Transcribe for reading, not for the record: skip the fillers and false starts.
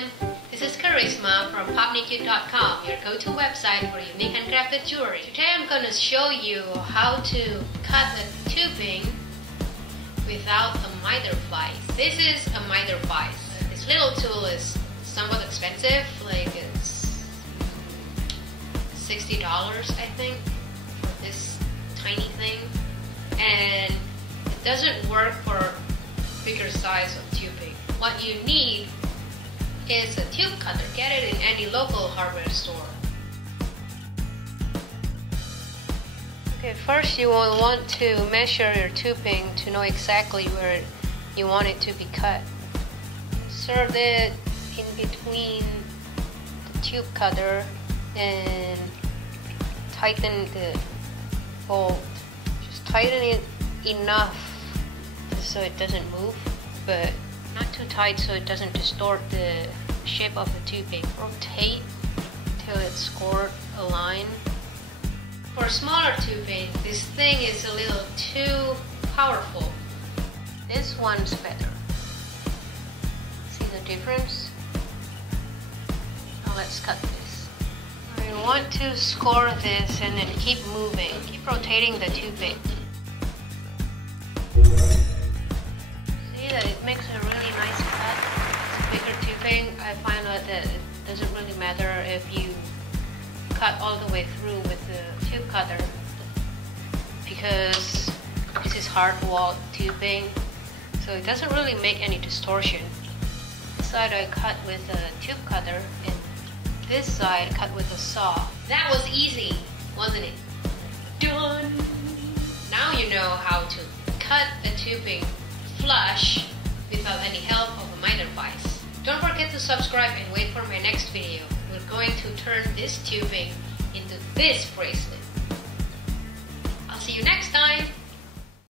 everyone, this is Kharisma from Popnicute.com, your go-to website for unique handcrafted jewelry. Today I'm going to show you how to cut a tubing without a miter vise. This is a miter vise. This little tool is somewhat expensive, like it's $60 I think for this tiny thing, and it doesn't work for bigger size of tubing. What you need is a tube cutter. Get it in any local hardware store. Okay, first you will want to measure your tubing to know exactly where you want it to be cut. Insert it in between the tube cutter and tighten the bolt. Just tighten it enough so it doesn't move, but not too tight so it doesn't distort the shape of the tubing. Rotate till it's scored a line. For smaller tubing, this thing is a little too powerful. This one's better. See the difference? Now let's cut this. We want to score this and then keep moving. Keep rotating the tubing. That it makes a really nice cut. It's a bigger tubing. I find that it doesn't really matter if you cut all the way through with the tube cutter, because this is hard-walled tubing, so it doesn't really make any distortion. This side I cut with a tube cutter, and this side I cut with a saw. That was easy, wasn't it? Done! Now you know how to cut a tubing flush without any help of a miter vise. Don't forget to subscribe and wait for my next video. We're going to turn this tubing into this bracelet. I'll see you next time!